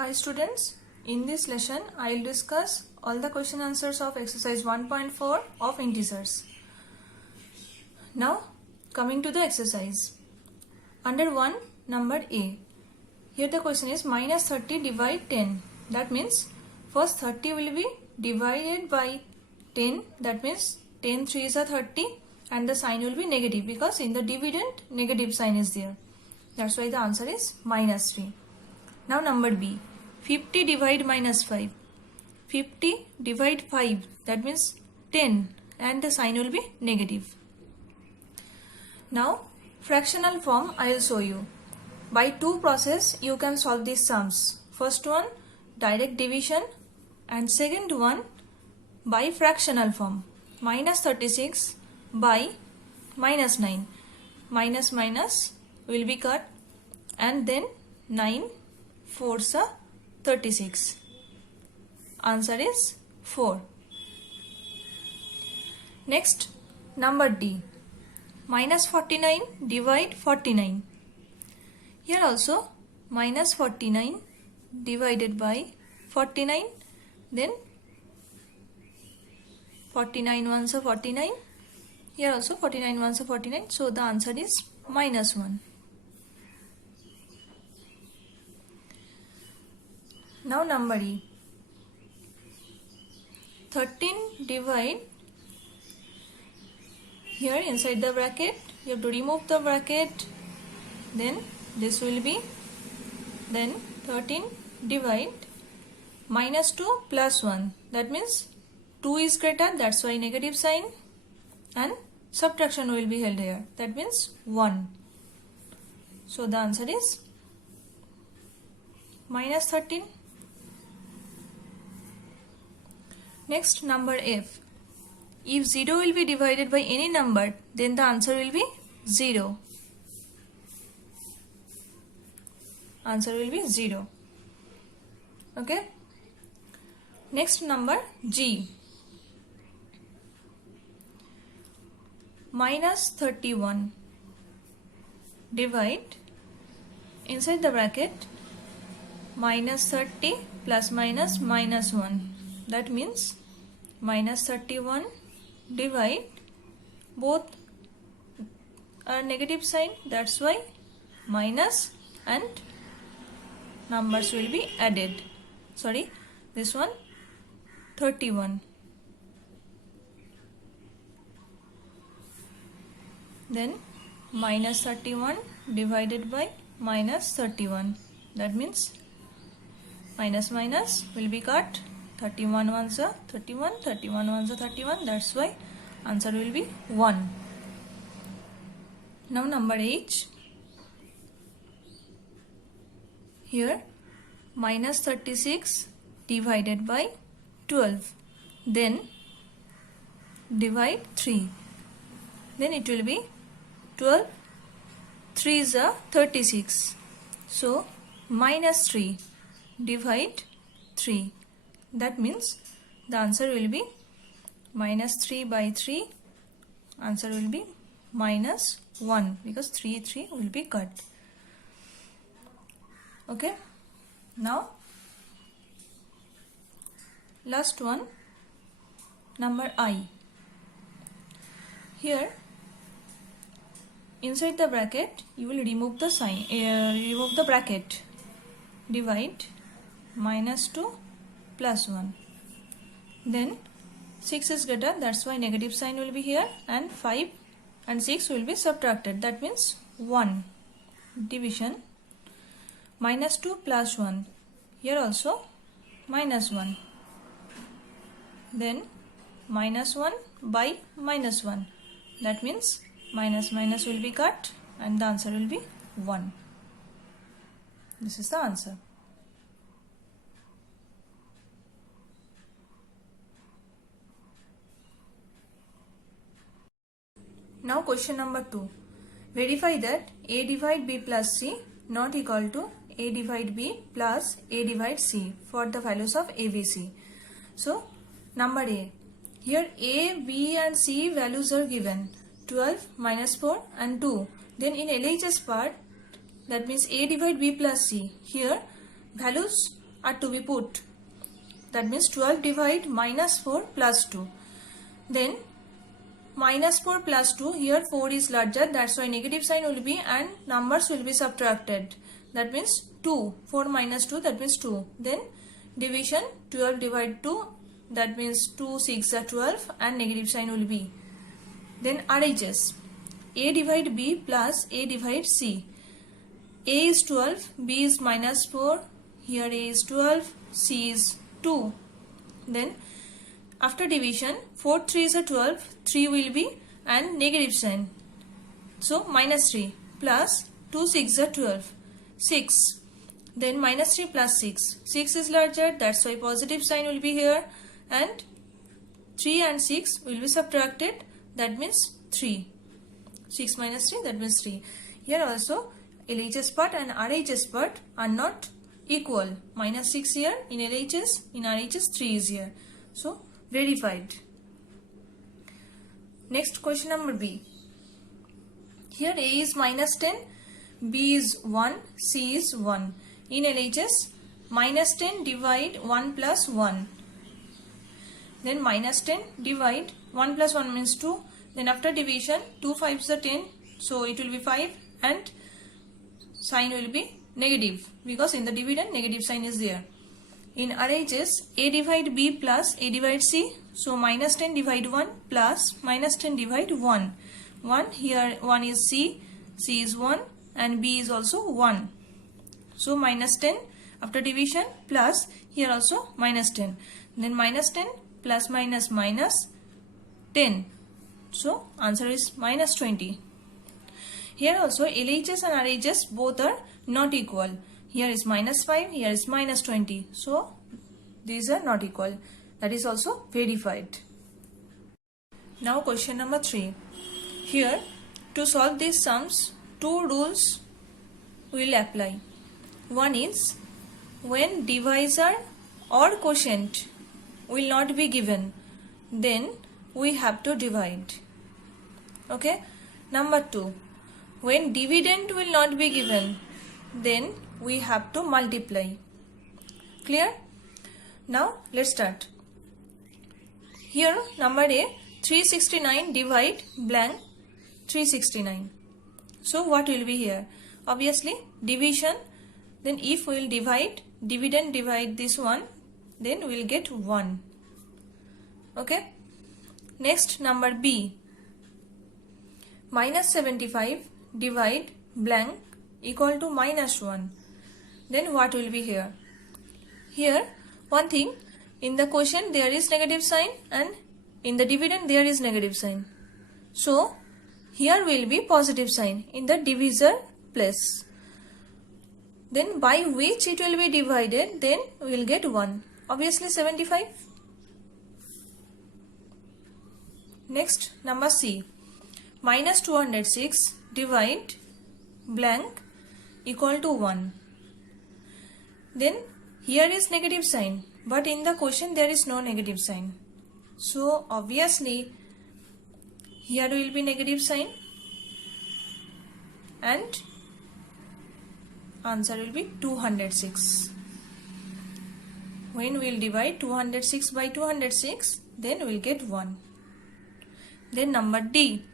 Hi students, in this lesson I will discuss all the question answers of exercise 1.4 of integers. Now coming to the exercise. Under 1 number A. Here the question is minus 30 divide 10. That means first 30 will be divided by 10. That means 10 3 is a 30 and the sign will be negative because in the dividend negative sign is there. That's why the answer is minus 3. Now number B. 50 divide minus 5. 50 divide 5. That means 10 and the sign will be negative. Now fractional form I will show you. By two process you can solve these sums. First one direct division and second one by fractional form. Minus 36 by minus 9. Minus minus will be cut and then 9 4s are 36. Answer is 4. Next number D. Minus 49 divide 49. Here also minus 49 divided by 49, then 49 ones are 49. Here also 49 ones are 49. So the answer is minus 1. Now number E. 13 divide, here inside the bracket you have to remove the bracket, then this will be, then 13 divide minus 2 plus 1. That means 2 is greater, that's why negative sign, and subtraction will be held here. That means 1. So the answer is minus 13. Next number F. If 0 will be divided by any number, then the answer will be 0. Answer will be 0. Okay. Next number G. Minus 31 divide inside the bracket minus 30 plus minus minus 1. That means minus 31 divide, both are negative sign, that's why minus and numbers will be added. Sorry, this one 31. Then minus 31 divided by minus 31. That means minus minus will be cut. 31 ones are 31, 31 ones are 31. That's why answer will be 1. Now number H. Here minus 36 divided by 12. Then divide 3. Then it will be 12. 3 is a 36. So minus 3 divide 3. That means the answer will be minus 3 by 3. Answer will be minus 1 because 3 will be cut. Okay. Now last one, number I. Here inside the bracket you will remove the sign, remove the bracket. Divide minus 2 plus 1. Then 6 is greater, that's why negative sign will be here, and 5 and 6 will be subtracted. That means 1. Division minus 2 plus 1. Here also minus 1. Then minus 1 by minus 1. That means minus minus will be cut and the answer will be 1. This is the answer. Now question number 2. Verify that A divide B plus C not equal to A divide B plus A divide C for the values of A, B, C. So number A. Here A, B and C values are given. 12, minus 4 and 2. Then in LHS part, that means A divide B plus C. Here values are to be put. That means 12 divide minus 4 plus 2. Then minus 4 plus 2, here 4 is larger, that's why negative sign will be and numbers will be subtracted. That means 2. 4 minus 2, that means 2. Then division, 12 divide 2, that means 2 6 are 12 and negative sign will be. Then RHS, A divide B plus A divide C. A is 12, B is minus 4, here A is 12, C is 2. Then after division, 4 3s are 12, 3 will be and negative sign. So minus 3 plus 2 6 are 12, 6. Then minus 3 plus 6. 6 is larger, that's why positive sign will be here. And 3 and 6 will be subtracted, that means 3. 6 minus 3, that means 3. Here also LHS part and RHS part are not equal. Minus 6 here in LHS, in RHS 3 is here. So verified. Next question number B. Here A is minus 10, B is 1, C is 1. In LHS, minus 10 divide 1 plus 1. Then minus 10 divide 1 plus 1 means 2. Then after division, 2 5s are 10. So it will be 5 and sign will be negative because in the dividend negative sign is there. In RHS, A divide B plus A divide C. So minus 10 divide 1 plus minus 10 divide 1. 1 here 1 is C, C is 1 and B is also 1. So minus 10 after division plus here also minus 10. Then minus 10 plus minus minus 10. So answer is minus 20. Here also LHS and RHS both are not equal. Here is minus 5, here is minus 20. So these are not equal. That is also verified. Now question number 3. Here to solve these sums, two rules will apply. One is when divisor or quotient will not be given, then we have to divide. Okay. Number 2. When dividend will not be given, then we have to multiply. Clear? Now let's start. Here number A, 369 divide blank 369. So what will be here? Obviously division. Then if we will divide, dividend divide this one, then we will get 1. Okay. Next number B, minus 75 divide blank equal to minus 1. Then what will be here? Here one thing, in the quotient there is negative sign and in the dividend there is negative sign. So here will be positive sign in the divisor place. Then by which it will be divided, then we will get 1. Obviously 75. Next number C, minus 206 divide blank equal to 1. Then here is negative sign, but in the quotient there is no negative sign. So obviously here will be negative sign and answer will be 206. When we will divide 206 by 206, then we will get 1. Then number D,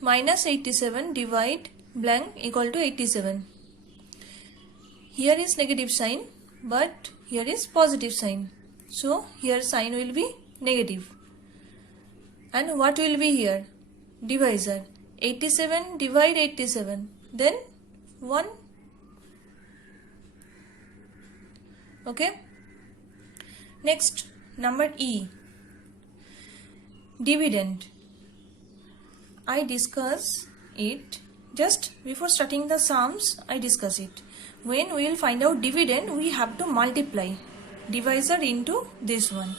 minus 87 divide blank equal to 87. Here is negative sign, but here is positive sign. So here sign will be negative. And what will be here? Divisor. 87 divide 87. Then 1. Okay. Next number E, dividend. I discuss it just before starting the sums. I discuss it. When we will find out dividend, we have to multiply divisor into this one.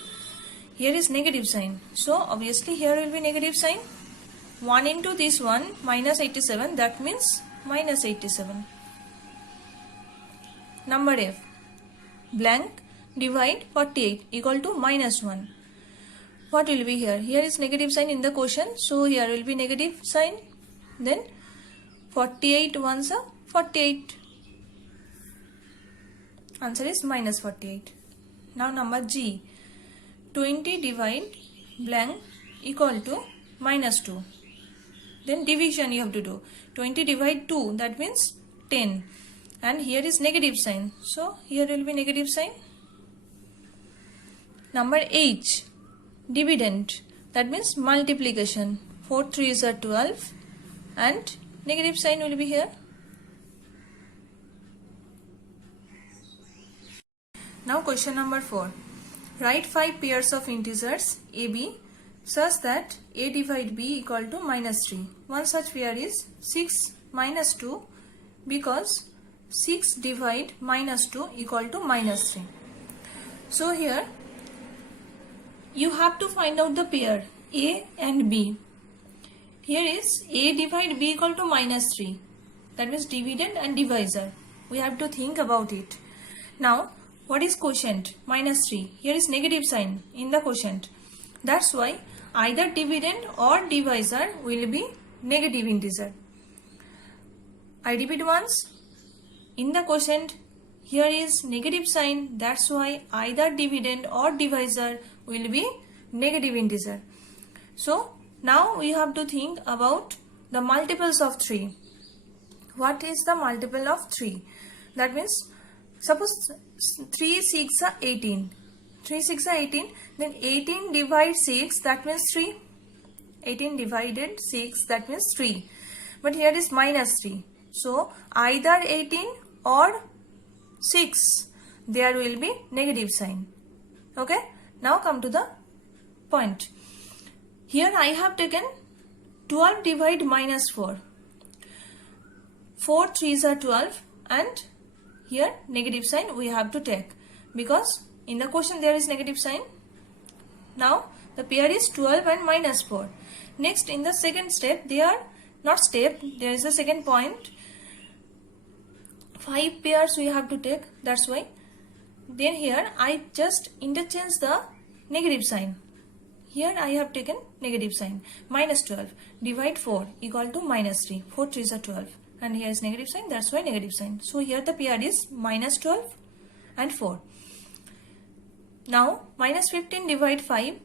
Here is negative sign, so obviously here will be negative sign. 1 into this one, minus 87, that means minus 87. Number F, blank divide 48 equal to minus 1. What will be here? Here is negative sign in the quotient, so here will be negative sign. Then 48 ones are 48. Answer is minus 48. Now number G. 20 divide blank equal to minus 2. Then division you have to do. 20 divide 2, that means 10. And here is negative sign. So here will be negative sign. Number H. Dividend. That means multiplication. 4 3s are 12. And negative sign will be here. Now question number 4. Write 5 pairs of integers AB such that A divide B equal to minus 3. One such pair is 6 minus 2 because 6 divide minus 2 equal to minus 3. So here you have to find out the pair A and B. Here is A divide B equal to minus 3. That means dividend and divisor. We have to think about it. Now what is quotient? Minus 3. Here is negative sign in the quotient. That's why either dividend or divisor will be negative integer. I repeat once. In the quotient, here is negative sign. That's why either dividend or divisor will be negative integer. So now we have to think about the multiples of 3. What is the multiple of 3? That means suppose 3 6 are 18. 3 6 are 18. Then 18 divided 6, that means 3. 18 divided 6, that means 3. But here is minus 3. So either 18 or 6, there will be negative sign. Okay. Now come to the point. Here I have taken 12 divide minus 4. 4 3s are 12 and here negative sign we have to take because in the question there is negative sign. Now the pair is 12 and minus 4. Next in the second step, there is a second point. 5 pairs we have to take, that's why. Then here I just interchange the negative sign. Here I have taken negative sign. Minus 12 divide 4 equal to minus 3. 4 3s are 12. And here is negative sign, that's why negative sign. So here the pair is minus 12 and 4. Now minus 15 divide 5.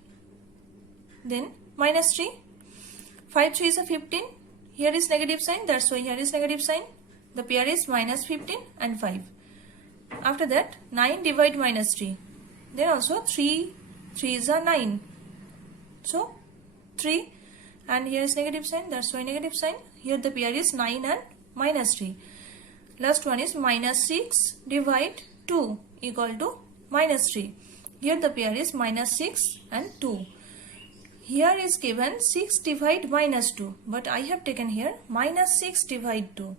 Then minus 3. 5 3s are 15. Here is negative sign, that's why here is negative sign. The pair is minus 15 and 5. After that 9 divide minus 3. Then also 3 3s are 9. So 3 and here is negative sign, that's why negative sign. Here the pair is 9 and minus 3. Last one is minus 6 divide 2 equal to minus 3. Here the pair is minus 6 and 2. Here is given 6 divide minus 2. But I have taken here minus 6 divide 2.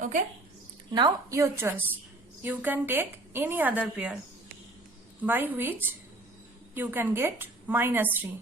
Okay. Now your choice. You can take any other pair by which you can get minus 3.